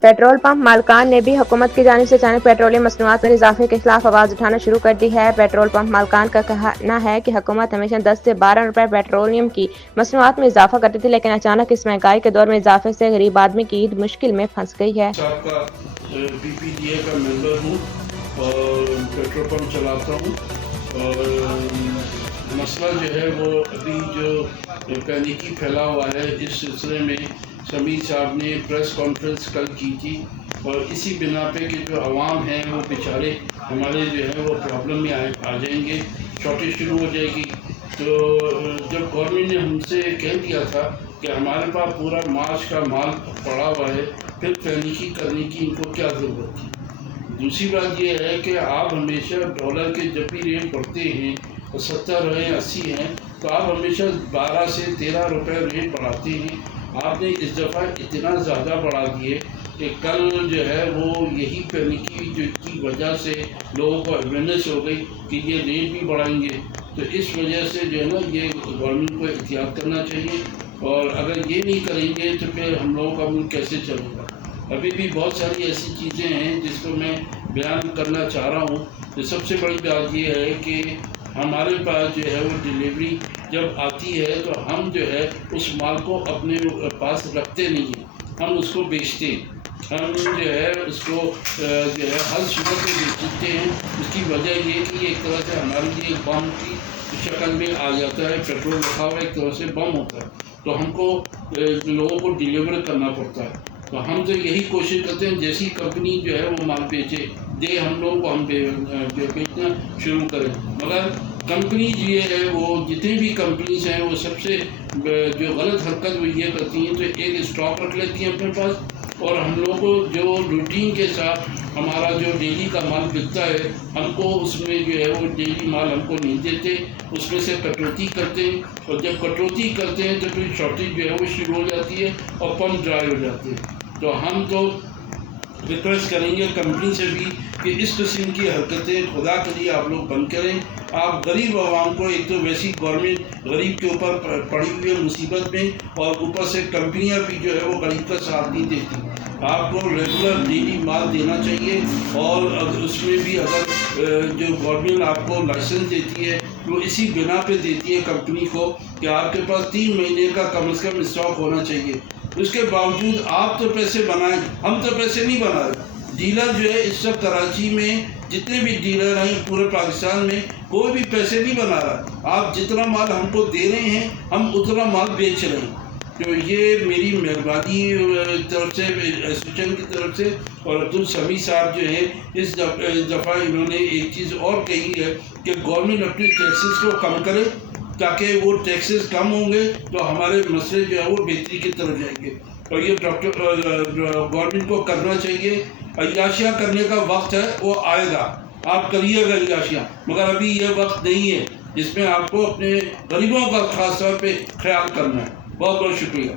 Petrol pump मालिकान ने भी हुकूमत की जानिब से अचानक पेट्रोलियम मसनूआत पर इजाफे के खिलाफ आवाज उठाना शुरू कर दी है। पेट्रोल पंप मालिकान का कहना है कि हुकूमत हमेशा 10 से 12 रुपए पेट्रोलियम की मसनूआत में इजाफा करती थी, लेकिन अचानक इस महंगाई के दौर में इजाफे से गरीब आदमी की ईद मुश्किल में फंस गई है। PPDA का मेंबर हूँ और पेट्रोल पंप चलाता हूँ और मसला जो है वो अभी जो पैनिकी फैला हुआ है, इस सिलसिले में समीर साहब ने प्रेस कॉन्फ्रेंस कल की थी और इसी बिना पे कि जो अवाम हैं वो बेचारे हमारे जो है वो प्रॉब्लम में आ जाएंगे, शॉर्टेज शुरू हो जाएगी। तो जब गवर्नमेंट ने हमसे कह दिया था कि हमारे पास पूरा मार्च का माल पड़ा हुआ है, फिर पैनिकी करने की इनको क्या ज़रूरत थी। दूसरी बात ये है कि आप हमेशा डॉलर के जब भी रेट बढ़ते हैं 70 हैं 80 हैं, तो आप हमेशा 12 से 13 रुपये रेट बढ़ाते हैं। आपने इस दफ़ा इतना ज़्यादा बढ़ा दिए कि कल जो है वो यही पैनिकी जो की वजह से लोगों को अवेयरनेस हो गई कि ये रेट भी बढ़ाएंगे। तो इस वजह से जो है ना ये गवर्नमेंट को एहतियात करना चाहिए, और अगर ये नहीं करेंगे तो फिर हम लोगों का मुल्क कैसे चलेगा। अभी भी बहुत सारी ऐसी चीज़ें हैं जिसको मैं बयान करना चाह रहा हूँ। तो सबसे बड़ी बात ये है कि हमारे पास जो है वो डिलीवरी जब आती है तो हम जो है उस माल को अपने पास रखते नहीं हैं, हम उसको बेचते हैं। हम जो है उसको जो है हर सूरत में बेचते हैं। उसकी वजह ये कि एक तरह से हमारे लिए बम की शक्ल में आ जाता है, पेट्रोल रखा हुआ एक तरह से बम होता है, तो हमको लोगों को डिलीवर करना पड़ता है। तो हम तो यही कोशिश करते हैं जैसी कंपनी जो है वो माल बेचे दे हम लोगों को, हम बेचना शुरू करें। मगर कंपनी ये है वो जितनी भी कंपनीज हैं वो सबसे जो गलत हरकत वो ये करती हैं, तो एक स्टॉक रख लेती हैं अपने पास, और हम लोगों को जो रूटीन के साथ हमारा जो डेली का माल बिकता है हमको उसमें जो है वो डेली माल हमको नहीं देते, उसमें से कटौती करते हैं, और जब कटौती करते हैं तो फिर शॉर्टेज जो है वो शुरू हो जाती है और पंप ड्राई हो जाते हैं। तो हम तो रिक्वेस्ट करेंगे कंपनी से भी कि इस किस्म की हरकतें खुदा के लिए आप लोग बंद करें। आप गरीब आवाम को, एक तो वैसी गवर्नमेंट गरीब के ऊपर पड़ी हुई है मुसीबत में, और ऊपर से कंपनियां भी जो है वो गरीब का साथ नहीं देती। आपको रेगुलर डेली माल देना चाहिए, और उसमें भी अगर जो गवर्नमेंट आपको लाइसेंस देती है वो इसी बिना पे देती है कंपनी को कि आपके पास 3 महीने का कम से कम स्टॉक होना चाहिए। उसके बावजूद आप तो पैसे बनाएं, हम तो पैसे नहीं बना रहे। डीलर जो है इस वक्त कराची में जितने भी डीलर हैं पूरे पाकिस्तान में कोई भी पैसे नहीं बना रहा। आप जितना माल हमको दे रहे हैं हम उतना माल बेच रहे हैं। तो ये मेरी मेहरबानी तरफ से एसोसिएशन की तरफ से, और अब्दुल समी साहब जो हैं इस दफ़ा इन्होंने एक चीज़ और कही है कि गवर्नमेंट अपने टैक्सेस को कम करे, ताकि वो टैक्सेस कम होंगे तो हमारे मसले जो है वो बेहतरी की तरफ जाएंगे। और ये गवर्नमेंट को करना चाहिए। अय्याशियाँ करने का वक्त है, वो आएगा, आप करिएगा अय्याशियाँ, मगर अभी ये वक्त नहीं है जिसमें आपको अपने गरीबों का खास तौर पे ख्याल करना है। बहुत बहुत शुक्रिया।